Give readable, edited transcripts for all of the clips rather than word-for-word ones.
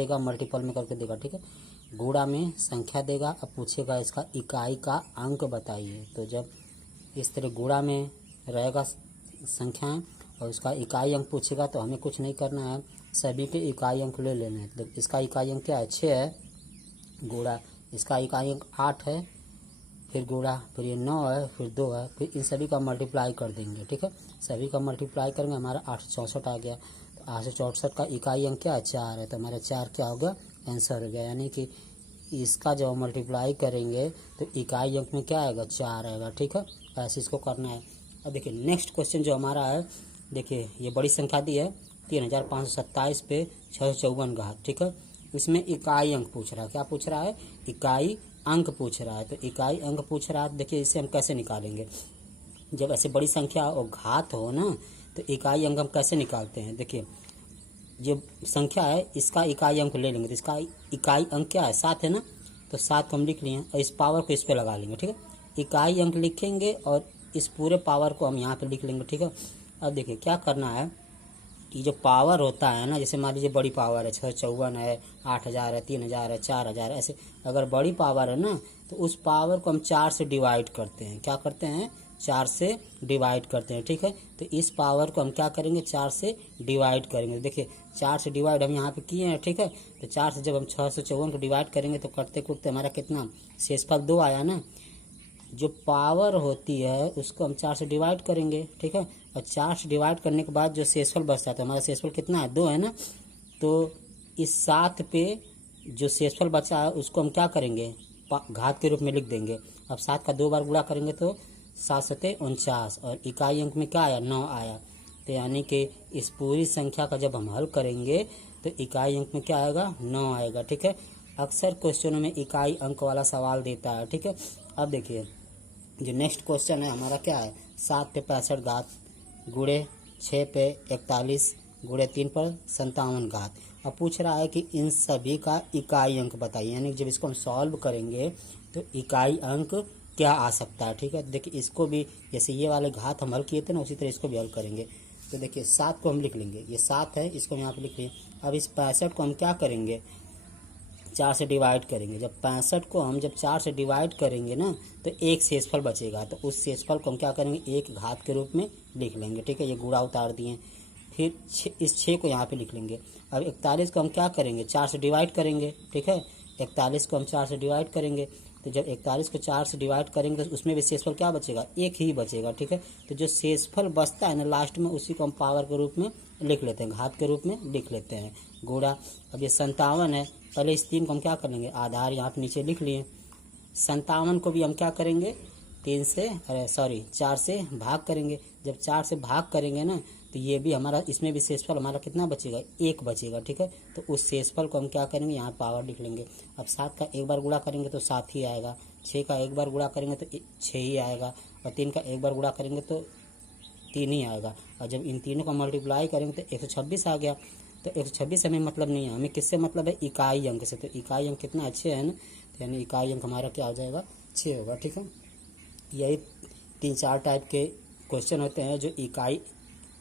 देगा, मल्टीपल में करके देगा, ठीक है। गुणा में संख्या देगा, अब पूछेगा इसका इकाई का अंक बताइए। तो जब इस तरह गुणा में रहेगा संख्याएं और उसका इकाई अंक पूछेगा तो हमें कुछ नहीं करना है, सभी के इकाई अंक ले लेने हैं। तो इसका इकाई अंक क्या है, 6 है, गुणा इसका इकाई अंक 8 है, फिर गुणा, फिर ये 9 है, फिर 2 है, फिर इन सभी का मल्टीप्लाई कर देंगे, ठीक है। सभी का मल्टीप्लाई करेंगे, हमारा 864 आ गया। तो 864 का इकाई अंक क्या है, 4 है, तो हमारा 4 क्या होगा, आंसर हो गया। यानी कि इसका जब मल्टीप्लाई करेंगे तो इकाई अंक में क्या आएगा, 4 आएगा, ठीक है। ऐसे इसको करना है। अब देखिए नेक्स्ट क्वेश्चन जो हमारा है, देखिए ये बड़ी संख्या दी है 3527 पे 654 घात, ठीक है। इसमें इकाई अंक पूछ रहा है, क्या पूछ रहा है, इकाई अंक पूछ रहा है। तो इकाई अंक पूछ रहा है, देखिए इसे हम कैसे निकालेंगे। जब ऐसे बड़ी संख्या और घात हो ना, तो इकाई अंक हम कैसे निकालते हैं। देखिए जो संख्या है इसका इकाई अंक ले लेंगे, तो इसका इकाई अंक क्या है, 7 है ना, तो 7 को हम लिख लिए और इस पावर को इस पे लगा लेंगे, ठीक है। इकाई अंक लिखेंगे और इस पूरे पावर को हम यहाँ पे लिख लेंगे, ठीक है। अब देखिए क्या करना है कि जो पावर होता है ना, जैसे मान लीजिए बड़ी पावर है 654 है, 8000 है, 3000 है, 4000 है, ऐसे अगर बड़ी पावर है ना तो उस पावर को हम 4 से डिवाइड करते हैं। क्या करते हैं, 4 से डिवाइड करते हैं, ठीक है। तो इस पावर को हम क्या करेंगे, 4 से डिवाइड करेंगे। देखिए 4 से डिवाइड हम यहाँ पे किए हैं, ठीक है। तो 4 से जब हम 654 को डिवाइड करेंगे तो करते करते हमारा कितना शेषफल 2 आया ना। जो पावर होती है उसको हम 4 से डिवाइड करेंगे, ठीक है। और 4 से डिवाइड करने के बाद जो शेषफल बचता है, तो हमारा शेषफल कितना है, 2 है ना। तो इस 7 पे जो शेषफल बचा है उसको हम क्या करेंगे, घात के रूप में लिख देंगे। अब 7 का 2 बार गुणा करेंगे तो 7 सते 49 और इकाई अंक में क्या आया, 9 आया। तो यानी कि इस पूरी संख्या का जब हम हल करेंगे तो इकाई अंक में क्या आएगा, 9 आएगा, ठीक है। अक्सर क्वेश्चनों में इकाई अंक वाला सवाल देता है, ठीक है। अब देखिए जो नेक्स्ट क्वेश्चन है हमारा क्या है, 7 पे 65 घात गुणे 6 पे 41 गुणे 3 पर 57 घात। अब पूछ रहा है कि इन सभी का इकाई अंक बताइए। यानी जब इसको हम सॉल्व करेंगे तो इकाई अंक क्या आ सकता है, ठीक है। देखिए इसको भी जैसे ये वाले घात हम हल किए थे ना, उसी तरह इसको भी हल करेंगे। तो देखिए 7 को हम लिख लेंगे, ये 7 है, इसको यहाँ पे लिख लिए। अब इस 65 को हम क्या करेंगे, 4 से डिवाइड करेंगे। जब 65 को हम जब 4 से डिवाइड करेंगे ना तो एक शेषफल बचेगा, तो उस शेषफल को हम क्या करेंगे, एक घात के रूप में लिख लेंगे, ठीक है। ये गुणा उतार दिए, फिर इस 6 को यहाँ पे लिख लेंगे। अब 41 को हम क्या करेंगे, 4 से डिवाइड करेंगे, ठीक है। 41 को हम 4 से डिवाइड करेंगे, तो जब 41 को 4 से डिवाइड करेंगे तो उसमें भी शेषफल क्या बचेगा, एक ही बचेगा, ठीक है। तो जो शेषफल बचता है ना लास्ट में, उसी को हम पावर के रूप में लिख लेते हैं, घात के रूप में लिख लेते हैं, गुणा। अब ये 57 है, पहले इस 3 को हम क्या करेंगे, आधार यहाँ पे नीचे लिख लिए। 57 को भी हम क्या करेंगे, 4 से भाग करेंगे। जब 4 से भाग करेंगे ना तो ये भी हमारा, इसमें भी शेषफल हमारा कितना बचेगा, 1 बचेगा, ठीक है। तो उस शेषफल को हम क्या करेंगे, यहाँ पावर लिख लेंगे। अब 7 का एक बार गुणा करेंगे तो 7 ही आएगा, 6 का एक बार गुणा करेंगे तो 6 ही आएगा, और 3 का एक बार गुणा करेंगे तो 3 ही आएगा। और जब इन तीनों का मल्टीप्लाई करेंगे तो 126 आ गया। तो 126 हमें मतलब नहीं है, हमें किससे मतलब है, इकाई अंक से। तो इकाई अंक कितना, अच्छे है ना, तो यानी इकाई अंक हमारा क्या हो जाएगा, 6 होगा, ठीक है। यही 3-4 टाइप के क्वेश्चन होते हैं जो इकाई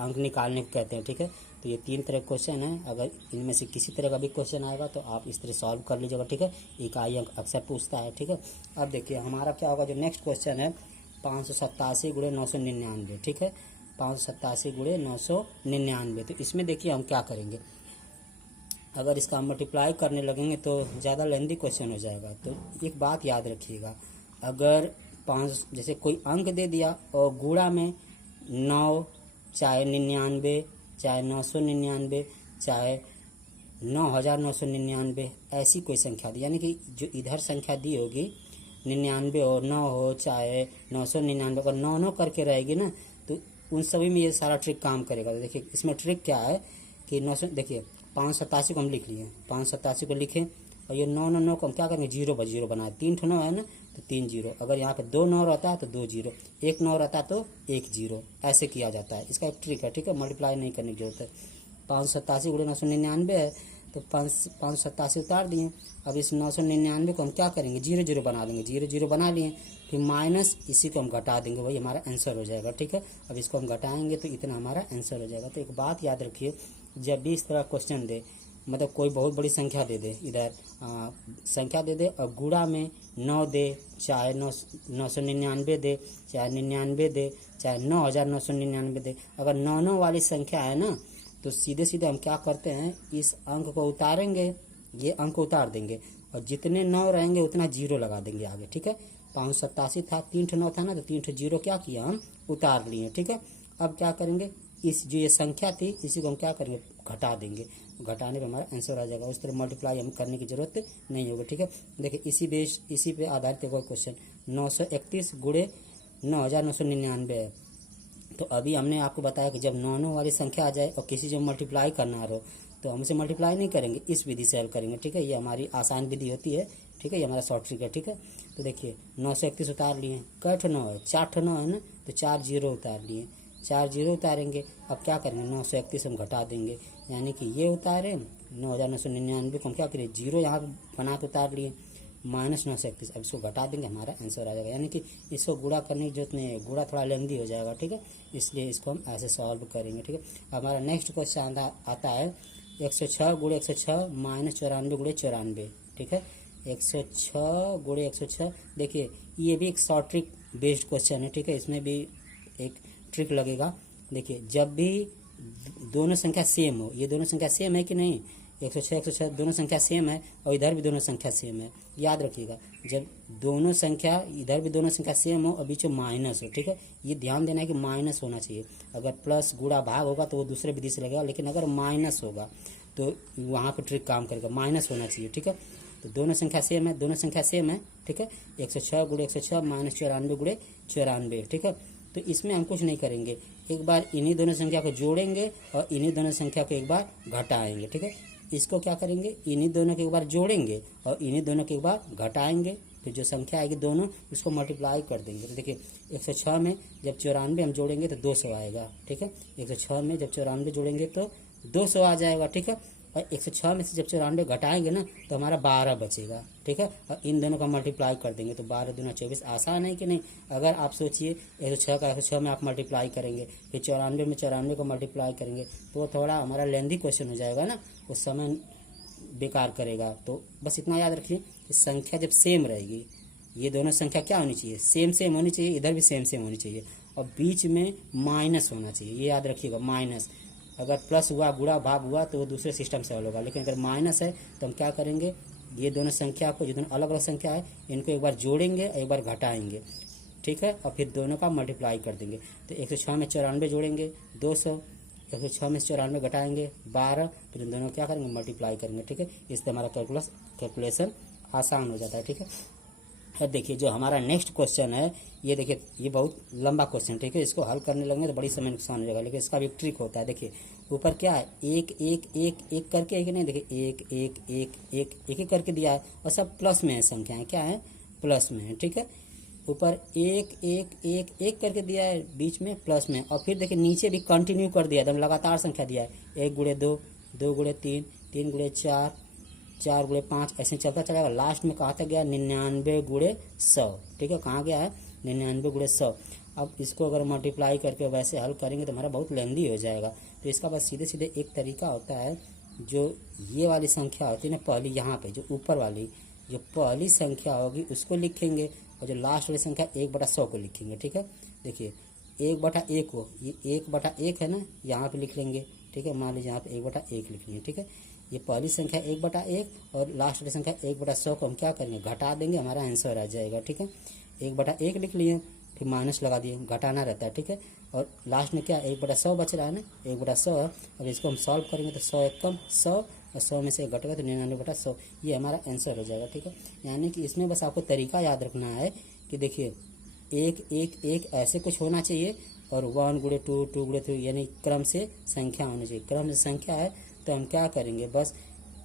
अंक निकालने को कहते हैं, ठीक है। तो ये 3 तरह के क्वेश्चन हैं, अगर इनमें से किसी तरह का भी क्वेश्चन आएगा तो आप इस तरह सॉल्व कर लीजिएगा, ठीक है। इकाई अंक अक्सर पूछता है, ठीक है। अब देखिए हमारा क्या होगा, जो नेक्स्ट क्वेश्चन है 587 गुणे 999, ठीक है। 587 गुणे 999। तो इसमें देखिए हम क्या करेंगे, अगर इसका हम मल्टीप्लाई करने लगेंगे तो ज़्यादा लेंदी क्वेश्चन हो जाएगा। तो एक बात याद रखिएगा, अगर 5 जैसे कोई अंक दे दिया और गुणा में 9 चाहे 99 चाहे 999 चाहे 9999 ऐसी कोई संख्या दी, यानी कि जो इधर संख्या दी होगी 99 और 9 हो चाहे 999, अगर 9 करके रहेगी ना तो उन सभी में ये सारा ट्रिक काम करेगा। तो देखिए इसमें ट्रिक क्या है कि 900, देखिए 587 को हम लिख लिए, 587 को लिखें और ये 999 को हम क्या करेंगे, 0 पर 0 बनाए। 3 ठो 9 है ना, तो 3 0। अगर यहाँ पे 2 9 रहता है तो 2 0, 1 9 रहता है तो 1 0, ऐसे किया जाता है। इसका एक ट्रिक है, ठीक है, मल्टीप्लाई नहीं करने की जरूरत है। 587 गुणे 999 है तो 587 उतार दिए। अब इस 999 को हम क्या करेंगे, 0 0 बना लेंगे, 0 0 बना लिए, फिर माइनस इसी को हम घटा देंगे, वही हमारा आंसर हो जाएगा, ठीक है। अब इसको हम घटाएंगे तो इतना हमारा आंसर हो जाएगा। तो एक बात याद रखिए, जब भी इस तरह क्वेश्चन दे मतलब कोई बहुत बड़ी संख्या दे दे, इधर संख्या दे दे और गुणा में 9 दे, चाहे 999 दे, चाहे 99 दे, चाहे 9999 दे। अगर 9 वाली संख्या है ना तो सीधे सीधे हम क्या करते हैं, इस अंक को उतारेंगे, ये अंक उतार देंगे और जितने 9 रहेंगे उतना 0 लगा देंगे आगे। ठीक है, 587 था, 3 9 था ना, तो 3 0 क्या किया हम उतार लिए। ठीक है, अब क्या करेंगे, इस जो ये संख्या थी इसी को हम क्या करेंगे, घटा देंगे। घटाने पे हमारा आंसर आ जाएगा। उस तरह मल्टीप्लाई हम करने की जरूरत नहीं होगी। ठीक है, देखिए इसी पे आधारित एक और क्वेश्चन, 931 गुणे 9999 है। तो अभी हमने आपको बताया कि जब 9 वाली संख्या आ जाए और किसी जो मल्टीप्लाई करना रहो तो हम उसे मल्टीप्लाई नहीं करेंगे, इस विधि से हल करेंगे। ठीक है, ये हमारी आसान विधि होती है। ठीक है, ये हमारा शॉर्ट ट्रिक है। ठीक है, तो देखिए 931 उतार लिए, कै 9 है, 4 9 है ना, तो 4 0 उतार लिए, 4 0 उतारेंगे। अब क्या करेंगे, 931 हम घटा देंगे, यानी कि ये उतारे 9999 को हम क्या करें, 0 यहाँ बना के उतार लिए, -931। अब इसको घटा देंगे, हमारा आंसर आ जाएगा। यानी कि इसको गुणा करने की जरूरत नहीं है, गुणा थोड़ा लेंदी हो जाएगा। ठीक है, इसलिए इसको हम ऐसे सॉल्व करेंगे। ठीक है, हमारा नेक्स्ट क्वेश्चन आता है 106 गुणे 106 -94 गुणे 94। ठीक है, 106 गुणे 106। देखिए ये भी एक शॉर्ट ट्रिक बेस्ड क्वेश्चन है। ठीक है, इसमें भी एक ट्रिक लगेगा। देखिए जब भी दोनों संख्या सेम हो, ये दोनों संख्या सेम है कि नहीं, 106 दोनों संख्या सेम है और इधर भी दोनों संख्या सेम है, याद रखिएगा। जब दोनों संख्या, इधर भी दोनों संख्या सेम हो और बीच में माइनस हो। ठीक है, ये ध्यान देना है कि माइनस होना चाहिए। अगर प्लस गुणा भाग होगा तो वो दूसरे विधि से लगेगा, लेकिन अगर माइनस होगा तो वहाँ पर ट्रिक काम करेगा, माइनस होना चाहिए। ठीक है, तो दोनों संख्या सेम है, दोनों संख्या सेम है। ठीक है, 106 गुणे 106 -94 गुणे 94। ठीक है, तो इसमें हम कुछ नहीं करेंगे, एक बार इन्हीं दोनों संख्या को जोड़ेंगे और इन्हीं दोनों संख्या को एक बार घटाएंगे। ठीक है, इसको क्या करेंगे, इन्हीं दोनों को एक बार जोड़ेंगे और इन्हीं दोनों को एक बार घटाएंगे, तो जो संख्या आएगी दोनों उसको मल्टीप्लाई कर देंगे। तो देखिए 106 में जब 94 हम जोड़ेंगे तो 200 आएगा। ठीक है, 106 में जब 94 जोड़ेंगे तो 200 आ जाएगा। ठीक है, और 106 में से जब 94 घटाएंगे ना तो हमारा 12 बचेगा। ठीक है, और इन दोनों का मल्टीप्लाई कर देंगे तो 12 दूना 24। आसान है कि नहीं। अगर आप सोचिए 106 का 106 में आप मल्टीप्लाई करेंगे, फिर 94 में 94 को मल्टीप्लाई करेंगे, तो थोड़ा हमारा लेंदी क्वेश्चन हो जाएगा ना, उस समय बेकार करेगा। तो बस इतना याद रखिए कि संख्या जब सेम रहेगी, ये दोनों संख्या क्या होनी चाहिए, सेम सेम होनी चाहिए, इधर भी सेम सेम होनी चाहिए और बीच में माइनस होना चाहिए। ये याद रखिएगा, माइनस। अगर प्लस हुआ, गुणा भाग हुआ तो वो दूसरे सिस्टम से हल होगा, लेकिन अगर माइनस है तो हम क्या करेंगे, ये दोनों संख्या को, जो दोनों अलग अलग संख्या है, इनको एक बार जोड़ेंगे एक बार घटाएंगे। ठीक है, और फिर दोनों का मल्टीप्लाई कर देंगे। तो 106 में 94 जोड़ेंगे 200, 106 में 94 घटाएंगे 12, फिर इन दोनों क्या करेंगे, मल्टीप्लाई करेंगे। ठीक है, इससे हमारा कैलकुलेशन आसान हो जाता है। ठीक है, अब देखिए जो हमारा नेक्स्ट क्वेश्चन है, ये देखिए ये बहुत लंबा क्वेश्चन। ठीक है, इसको हल करने लगेंगे तो बड़ी समय नुकसान हो जाएगा, लेकिन इसका भी ट्रिक होता है। देखिए ऊपर क्या है, एक एक एक एक करके, एक नहीं, देखिए एक एक एक एक एक एक करके दिया है और सब प्लस में है, संख्याएं क्या है, प्लस में है। ठीक है, ऊपर एक एक एक एक करके दिया है, बीच में प्लस में, और फिर देखिए नीचे भी कंटिन्यू कर दिया, एकदम लगातार संख्या दिया है, 1 गुणे 2, 2 गुणे 3, 3 गुणे 4, 4 गुणे 5, ऐसे चलता चलेगा। लास्ट में कहाँ तक गया, 99 गुणे 100। ठीक है, कहाँ गया है, 99 गुणे 100। अब इसको अगर मल्टीप्लाई करके वैसे हल करेंगे तो हमारा बहुत लेंदी हो जाएगा। तो इसका बस सीधे सीधे एक तरीका होता है, जो ये वाली संख्या होती है ना, पहली यहाँ पे जो ऊपर वाली जो पहली संख्या होगी उसको लिखेंगे और जो लास्ट वाली संख्या 1/100 को लिखेंगे। ठीक है, देखिए 1/1 को, ये 1/1 है ना, यहाँ पे लिख लेंगे। ठीक है, मान लीजिए यहाँ पे 1/1 लिख लेंगे। ठीक है, ये पहली संख्या 1/1 और लास्ट वाली संख्या 1/100 को हम क्या करेंगे, घटा देंगे, हमारा आंसर आ जाएगा। ठीक है, 1/1 लिख लिए, फिर माइनस लगा दिए, घटाना रहता है। ठीक है, और लास्ट में क्या 1/100 बच रहा है ना, 1/100। अब इसको हम सॉल्व करेंगे तो 100 एक कम 100 और 100 में से घटेगा तो 99/100, ये हमारा आंसर हो जाएगा। ठीक है, यानी कि इसमें बस आपको तरीका याद रखना है कि देखिए 1 1 1 ऐसे कुछ होना चाहिए और 1 गुणे 2, 2 गुणे 3, यानी क्रम से संख्या होनी चाहिए। क्रम से संख्या है तो हम क्या करेंगे, बस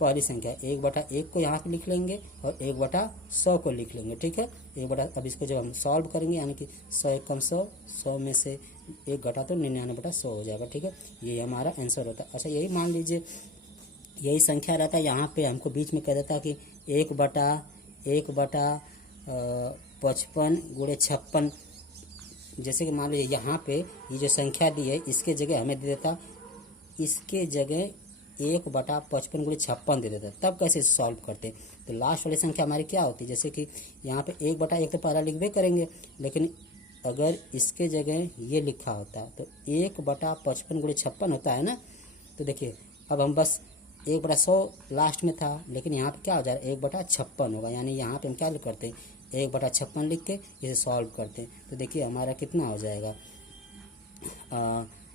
पहली संख्या 1/1 को यहाँ पे लिख लेंगे और 1/100 को लिख लेंगे। ठीक है, अब इसको जब हम सॉल्व करेंगे, यानी कि 100 एक कम 100, 100 में से 1 घटा तो 99/100 हो जाएगा। ठीक है, ये हमारा आंसर होता है। अच्छा, यही मान लीजिए यही संख्या रहता है, यहाँ पे हमको बीच में कह देता कि 1/55 गुणे 56। जैसे कि मान लीजिए यहाँ पे ये जो संख्या दी है इसके जगह हमें दे देता, इसके जगह 1/55 दे देता, तब कैसे सॉल्व करते। तो लास्ट वाली संख्या हमारी क्या होती है, जैसे कि यहाँ पे 1/1 तो पहला लिखबे करेंगे, लेकिन अगर इसके जगह ये लिखा होता तो 1/55 होता है ना। तो देखिए अब हम बस 1/100 लास्ट में था, लेकिन यहाँ पे क्या हो जाएगा 1/56 होगा, यानी यहाँ पे हम क्या करते हैं 1/56 लिख के इसे सॉल्व करते हैं। तो देखिए हमारा कितना हो जाएगा,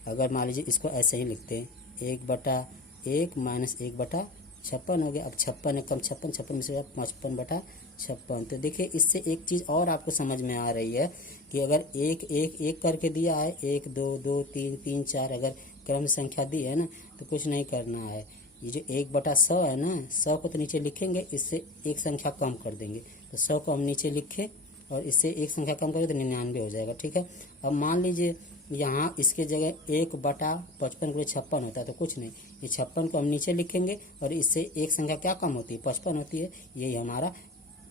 अगर मान लीजिए इसको ऐसे ही लिखते हैं 1/1 माइनस 1/56 हो गया। अब 56 है कम 56 में से 55/56। तो देखिए इससे एक चीज़ और आपको समझ में आ रही है कि अगर 1 करके दिया है 1 2 2 3 3 4 अगर क्रम संख्या दी है ना, तो कुछ नहीं करना है। ये जो 1/100 है ना, 100 को तो नीचे लिखेंगे, इससे एक संख्या कम कर देंगे। तो 100 को हम नीचे लिखे और इससे एक संख्या कम करें तो 99 हो जाएगा, ठीक है। अब मान लीजिए यहाँ इसके जगह 1/55 होता है, तो कुछ नहीं, ये 56 को हम नीचे लिखेंगे और इससे एक संख्या क्या कम होती है 55 होती है। यही हमारा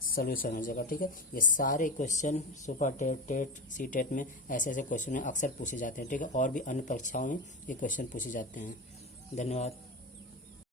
सोल्यूशन हो जाएगा, ठीक है। ये सारे question super TET C TET में ऐसे ऐसे क्वेश्चन में अक्सर पूछे जाते हैं, ठीक है। और भी अन्य परीक्षाओं में ये क्वेश्चन पूछे जाते हैं। धन्यवाद।